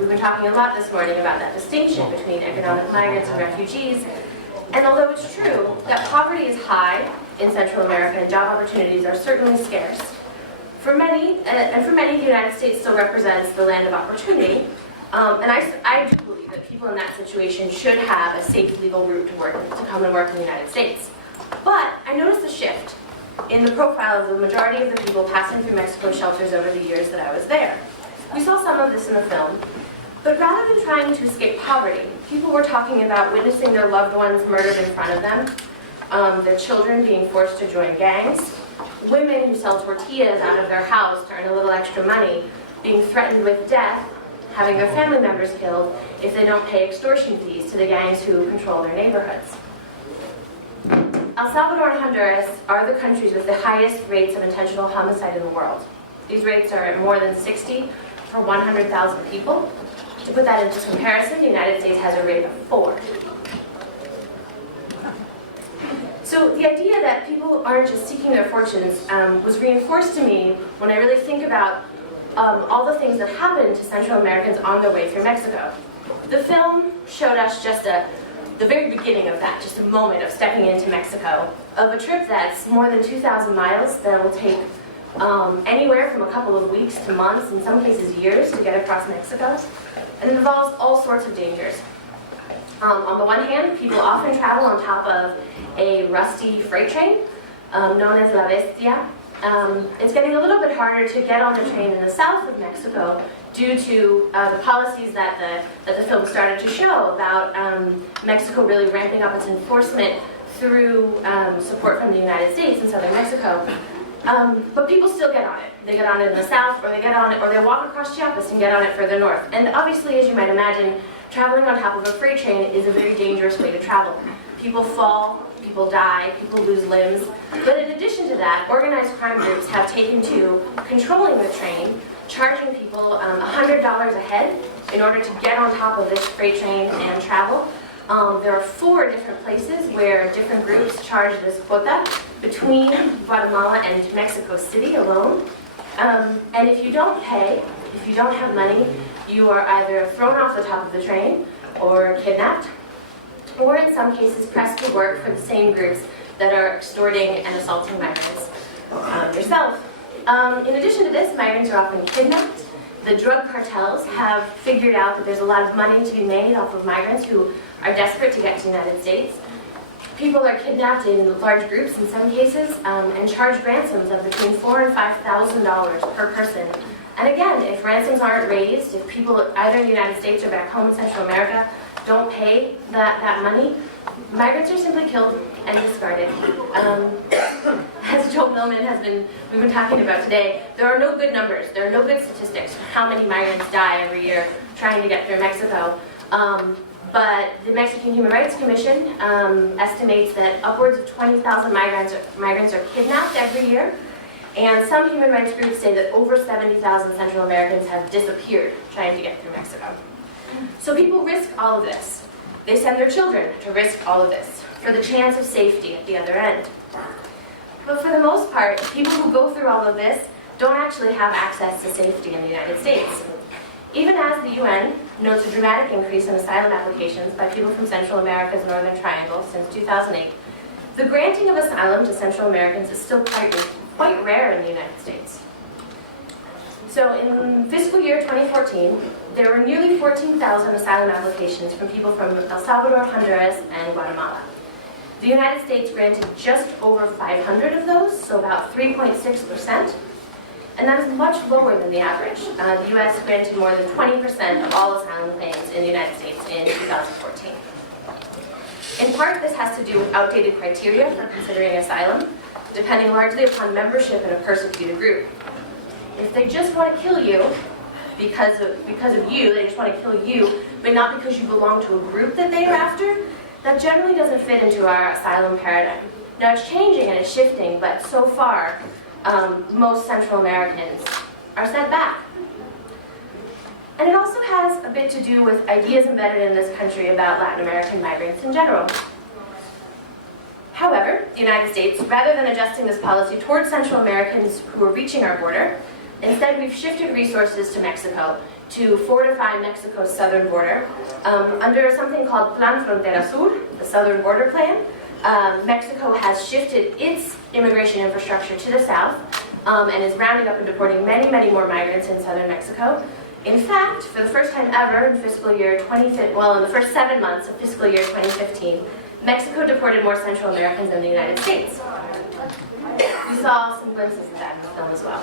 We've been talking a lot this morning about that distinction between economic migrants and refugees. And although it's true that poverty is high in Central America and job opportunities are certainly scarce, for many, the United States still represents the land of opportunity. And I do believe that people in that situation should have a safe legal route to come and work in the United States. But I noticed a shift in the profile of the majority of the people passing through Mexico shelters over the years that I was there. We saw some of this in the film, but rather than trying to escape poverty, people were talking about witnessing their loved ones murdered in front of them, their children being forced to join gangs, women who sell tortillas out of their house to earn a little extra money, being threatened with death, having their family members killed if they don't pay extortion fees to the gangs who control their neighborhoods. El Salvador and Honduras are the countries with the highest rates of intentional homicide in the world. These rates are at more than 60 for 100,000 people. To put that into comparison, the United States has a rate of 4. So the idea that people aren't just seeking their fortunes was reinforced to me when I really think about all the things that happened to Central Americans on their way through Mexico. The film showed us just the very beginning of that, just a moment of stepping into Mexico, of a trip that's more than 2,000 miles that will take anywhere from a couple of weeks to months, in some cases years, to get across Mexico. And it involves all sorts of dangers. On the one hand, people often travel on top of a rusty freight train, known as La Bestia. It's getting a little bit harder to get on the train in the south of Mexico due to the policies that the film started to show about Mexico really ramping up its enforcement through support from the United States in southern Mexico. But people still get on it. They get on it in the south, or they get on it, or they walk across Chiapas and get on it further north. And obviously, as you might imagine, traveling on top of a freight train is a very dangerous way to travel. People fall, people die, people lose limbs. But in addition to that, organized crime groups have taken to controlling the train, charging people $100 a head in order to get on top of this freight train and travel. There are 4 different places where different groups charge this quota between Guatemala and Mexico City alone. And if you don't pay, if you don't have money, you are either thrown off the top of the train or kidnapped, or in some cases pressed to work for the same groups that are extorting and assaulting migrants yourself. In addition to this, migrants are often kidnapped. The drug cartels have figured out that there's a lot of money to be made off of migrants who are desperate to get to the United States. People are kidnapped in large groups in some cases and charged ransoms of between $4,000 and $5,000 per person. And again, if ransoms aren't raised, if people either in the United States or back home in Central America don't pay that money, migrants are simply killed and discarded. As Joel Millman we've been talking about today, there are no good numbers, there are no good statistics for how many migrants die every year trying to get through Mexico. But the Mexican Human Rights Commission estimates that upwards of 20,000 migrants are kidnapped every year. And some human rights groups say that over 70,000 Central Americans have disappeared trying to get through Mexico. So people risk all of this. They send their children to risk all of this for the chance of safety at the other end. But for the most part, people who go through all of this don't actually have access to safety in the United States. Even as the UN notes a dramatic increase in asylum applications by people from Central America's Northern Triangle since 2008, the granting of asylum to Central Americans is still quite rare in the United States. So in fiscal year 2014, there were nearly 14,000 asylum applications from people from El Salvador, Honduras, and Guatemala. The United States granted just over 500 of those, so about 3.6%. And that is much lower than the average. The U.S. granted more than 20% of all asylum claims in the United States in 2014. In part, this has to do with outdated criteria for considering asylum, depending largely upon membership in a persecuted group. If they just want to kill you because of you, they just want to kill you, but not because you belong to a group that they are after, that generally doesn't fit into our asylum paradigm. Now it's changing and it's shifting, but so far, most Central Americans are sent back. And it also has a bit to do with ideas embedded in this country about Latin American migrants in general. However, the United States, rather than adjusting this policy towards Central Americans who are reaching our border, instead we've shifted resources to Mexico to fortify Mexico's southern border. Under something called Plan Frontera Sur, the Southern Border Plan, Mexico has shifted its immigration infrastructure to the south and is rounding up and deporting many, many more migrants in southern Mexico. In fact, for the first time ever in fiscal year 2015, well, in the first 7 months of fiscal year 2015, Mexico deported more Central Americans than the United States. We saw some glimpses of that in the film as well.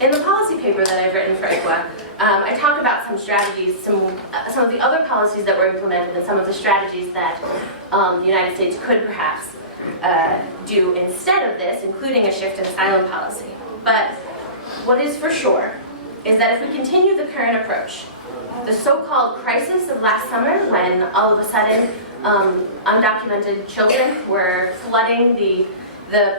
In the policy paper that I've written for ICWA, I talk about some strategies, some of the other policies that were implemented and some of the strategies that the United States could perhaps do instead of this, including a shift in asylum policy. But what is for sure is that if we continue the current approach, the so-called crisis of last summer, when all of a sudden undocumented children were flooding the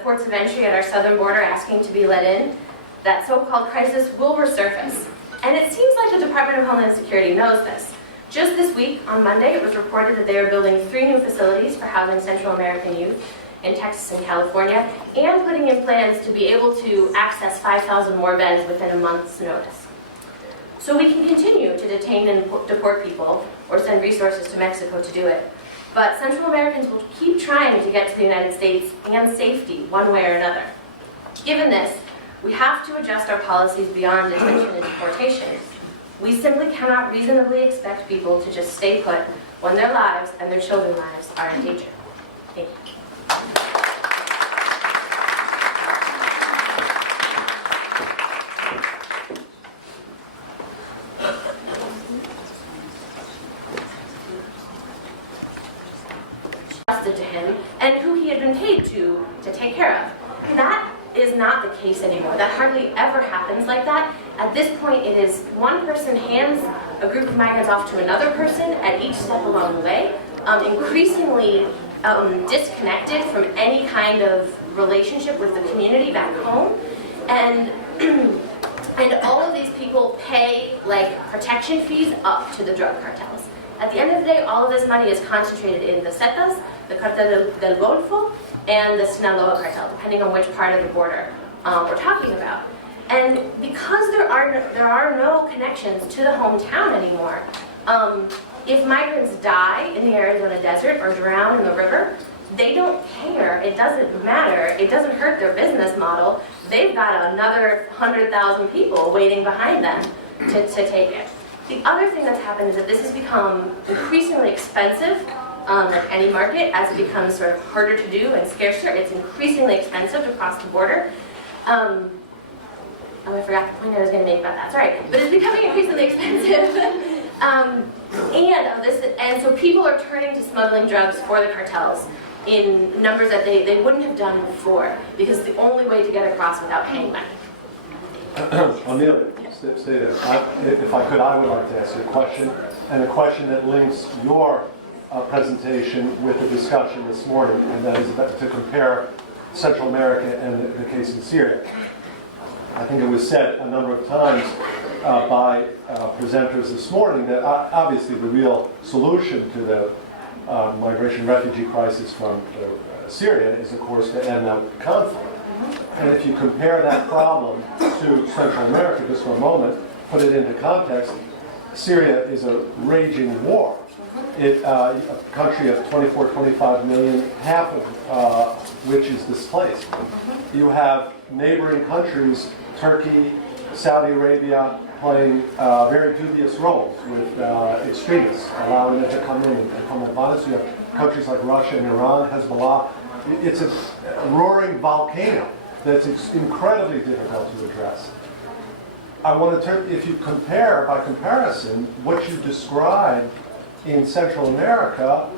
ports of entry at our southern border asking to be let in, that so-called crisis will resurface. And it seems like the Department of Homeland Security knows this. Just this week, on Monday, it was reported that they are building 3 new facilities for housing Central American youth in Texas and California, and putting in plans to be able to access 5,000 more beds within a month's notice. So we can continue to detain and deport people, or send resources to Mexico to do it. But Central Americans will keep trying to get to the United States and safety, one way or another. Given this, we have to adjust our policies beyond detention and deportation. We simply cannot reasonably expect people to just stay put when their lives and their children's lives are in danger. Thank you. To him and who he had been paid to take care of. That is not the case anymore. That hardly ever happens like that. At this point, it is one person hands a group of migrants off to another person at each step along the way, increasingly disconnected from any kind of relationship with the community back home. And and all of these people pay like protection fees up to the drug cartels. At the end of the day, all of this money is concentrated in the Zetas, the Cartel del Golfo, and the Sinaloa cartel, depending on which part of the border we're talking about. And because there are no connections to the hometown anymore, if migrants die in the Arizona desert or drown in the river, they don't care. It doesn't matter. It doesn't hurt their business model. They've got another 100,000 people waiting behind them to take it. The other thing that's happened is that this has become increasingly expensive, like any market, as it becomes sort of harder to do and scarcer. It's increasingly expensive to cross the border. Oh, I forgot the point I was going to make about that. Sorry, but it's becoming increasingly expensive. And so people are turning to smuggling drugs for the cartels in numbers that they wouldn't have done before, because it's the only way to get across without paying money. Amelia, stay there. If I could, I would like to ask you a question, and a question that links your presentation with the discussion this morning, and that is to compare Central America and the case in Syria. I think it was said a number of times by presenters this morning that obviously the real solution to the migration refugee crisis from Syria is, of course, to end that conflict. And if you compare that problem to Central America just for a moment, put it into context, Syria is a raging war. A country of 24, 25 million, half of which is displaced. You have neighboring countries, Turkey, Saudi Arabia, playing very dubious roles with extremists, allowing them to come in and come with violence. You have countries like Russia and Iran, Hezbollah. It's a roaring volcano that's incredibly difficult to address. I want to turn, if you compare, by comparison, what you described in Central America,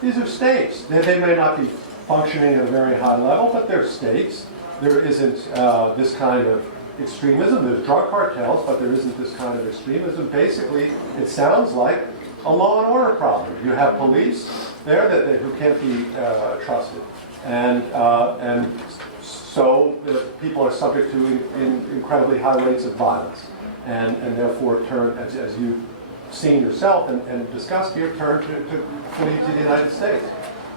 these are states. They may not be functioning at a very high level, but they're states. There isn't this kind of extremism. There's drug cartels, but there isn't this kind of extremism. Basically, it sounds like a law and order problem. You have police there who can't be trusted, and so people are subject to incredibly high rates of violence, and therefore turn, as you've seen yourself and discussed here, turn to flee to the United States.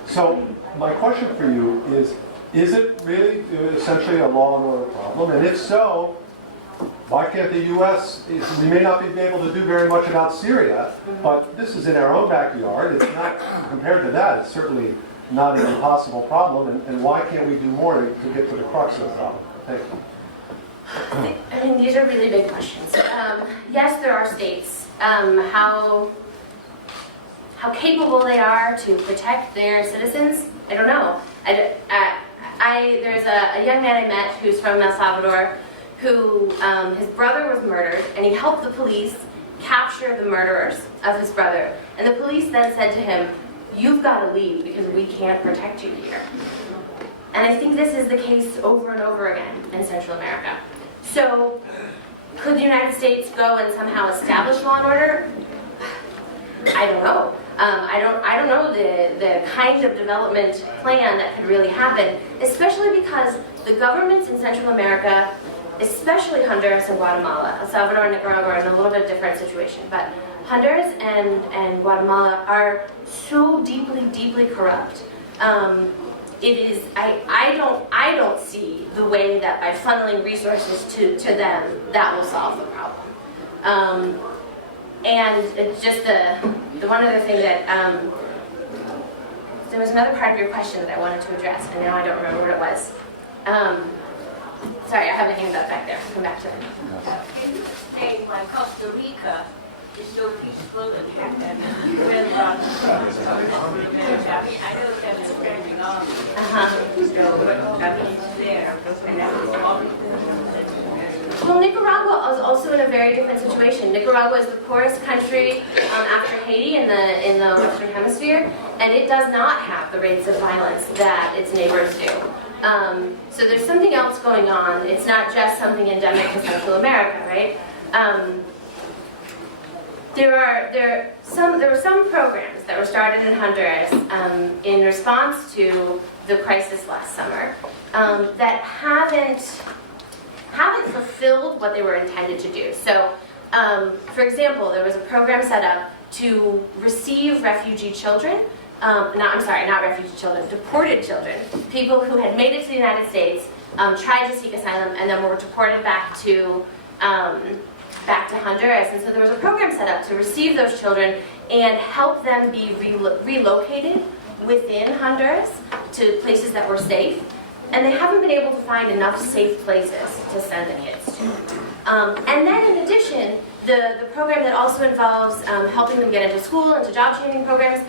So my question for you is it really essentially a law and order problem? And if so, why can't the U.S., we may not be able to do very much about Syria, but this is in our own backyard. It's not, compared to that, it's certainly not an impossible problem, and why can't we do more to get to the crux of the problem? Thank you. I mean, these are really big questions. Yes, there are states. How capable they are to protect their citizens, I don't know. There's a young man I met who's from El Salvador who, his brother was murdered, and he helped the police capture the murderers of his brother. And the police then said to him, "You've got to leave because we can't protect you here." And I think this is the case over and over again in Central America. So, could the United States go and somehow establish law and order? I don't know. I don't know the kind of development plan that could really happen, especially because the governments in Central America, especially Honduras and Guatemala, El Salvador and Nicaragua are in a little bit different situation, but Honduras and Guatemala are so deeply corrupt. It is, I don't see the way that by funneling resources to them, that will solve the problem. And it's just the one other thing that, there was another part of your question that I wanted to address, and now I don't remember what it was. Sorry, I have a hand up back there. I'll come back to it. Can you explain why Costa Rica is so peaceful and when I know that it's standing on, so I mean it's there, and that was all. Well, Nicaragua is also in a very different situation. Nicaragua is the poorest country after Haiti in the Western Hemisphere, and it does not have the rates of violence that its neighbors do. So there's something else going on. It's not just something endemic to Central America, right? There were some programs that were started in Honduras in response to the crisis last summer that haven't fulfilled what they were intended to do. So, for example, there was a program set up to receive refugee children. Not refugee children, deported children, people who had made it to the United States, tried to seek asylum, and then were deported back to Honduras. And so there was a program set up to receive those children and help them be relocated within Honduras to places that were safe. And they haven't been able to find enough safe places to send the kids to. And then in addition, the program that also involves helping them get into school, into job training programs,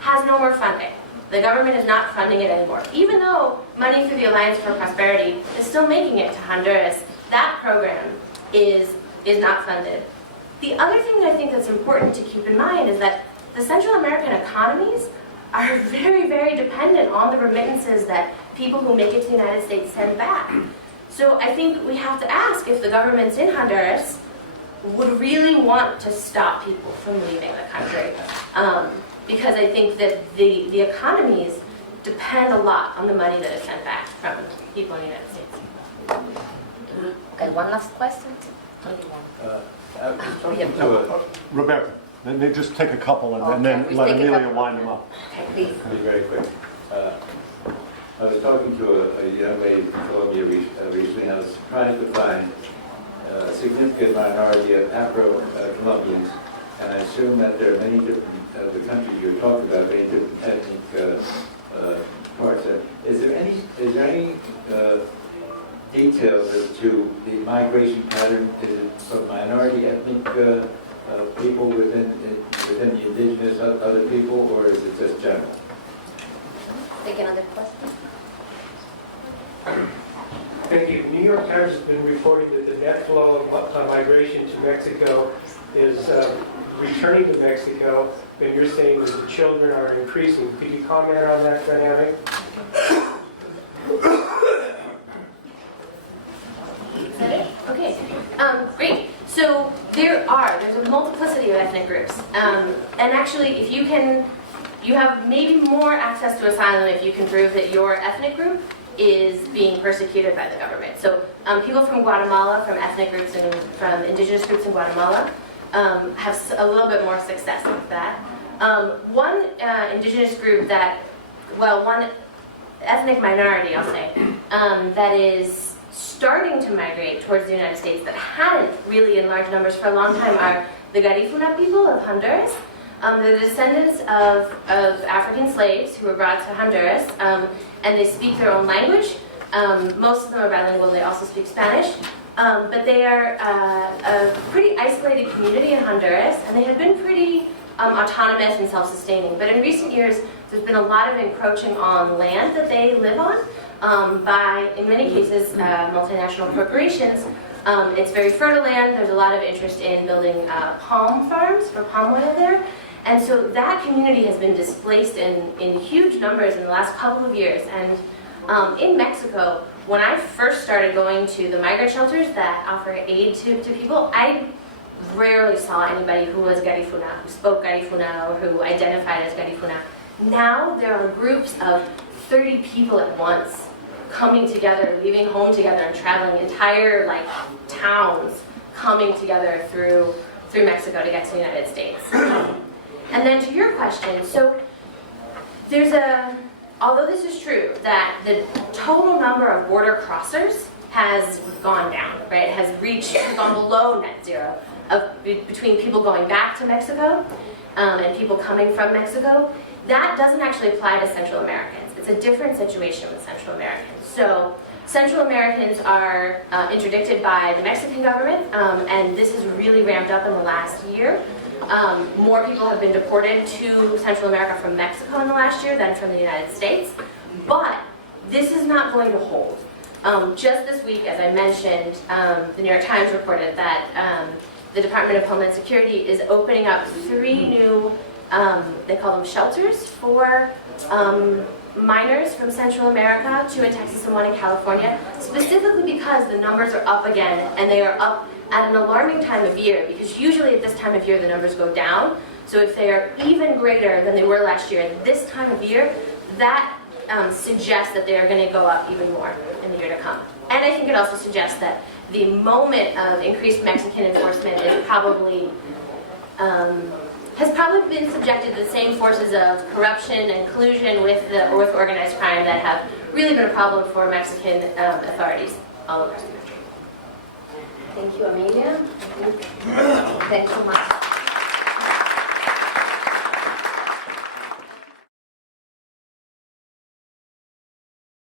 has no more funding. The government is not funding it anymore. Even though money through the Alliance for Prosperity is still making it to Honduras, that program is not funded. The other thing that I think that's important to keep in mind is that the Central American economies are very dependent on the remittances that people who make it to the United States send back. So I think we have to ask if the governments in Honduras would really want to stop people from leaving the country. Because I think that the economies depend a lot on the money that is sent back from people in the United States. Okay, one last question. I was talking to Roberta, let me just take a couple and Okay, then we let take a Amelia couple. wind them up. Okay, please. be very quick. I was talking to a young lady from Colombia recently, and I was trying to find a significant minority of Afro-Colombians, and I assume that there are many different, the countries you're talking about, many different ethnic parts. Is there any details as to the migration pattern? Is it from minority ethnic people within the indigenous other people, or is it just general? Take another question. Thank you. New York Times has been reporting that the net flow of migration to Mexico is returning to Mexico, and you're saying that the children are increasing. Could you comment on that dynamic? Is that it? Okay. Great. So there's a multiplicity of ethnic groups. And actually, if you have maybe more access to asylum if you can prove that your ethnic group is being persecuted by the government. So people from Guatemala, from ethnic groups and from indigenous groups in Guatemala have a little bit more success with that. One indigenous group one ethnic minority, I'll say, that is starting to migrate towards the United States that hadn't really in large numbers for a long time are the Garifuna people of Honduras. They're the descendants of African slaves who were brought to Honduras, and they speak their own language. Most of them are bilingual, they also speak Spanish. But they are a pretty isolated community in Honduras, and they have been pretty autonomous and self-sustaining. But in recent years, there's been a lot of encroaching on land that they live on by, in many cases, multinational corporations. It's very fertile land. There's a lot of interest in building palm farms for palm oil there. And so that community has been displaced in huge numbers in the last couple of years. And in Mexico, when I first started going to the migrant shelters that offer aid to people, I rarely saw anybody who was Garifuna, who spoke Garifuna, or who identified as Garifuna. Now there are groups of 30 people at once coming together, leaving home together, and traveling entire towns coming together through Mexico to get to the United States. And then to your question, so there's although this is true, that the total number of border crossers has gone down, right? It has gone below net zero between people going back to Mexico and people coming from Mexico. That doesn't actually apply to Central Americans. It's a different situation with Central Americans. So Central Americans are interdicted by the Mexican government, and this has really ramped up in the last year. More people have been deported to Central America from Mexico in the last year than from the United States. But this is not going to hold. Just this week, as I mentioned, the New York Times reported that the Department of Homeland Security is opening up 3 new, they call them shelters, for minors from Central America, 2 in Texas and 1 in California, specifically because the numbers are up again, and they are up at an alarming time of year, because usually at this time of year the numbers go down. So if they are even greater than they were last year at this time of year, that suggests that they are going to go up even more in the year to come. And I think it also suggests that the moment of increased Mexican enforcement is probably has probably been subjected to the same forces of corruption and collusion with organized crime that have really been a problem for Mexican authorities all across the country. Thank you, Amelia. Thanks so much.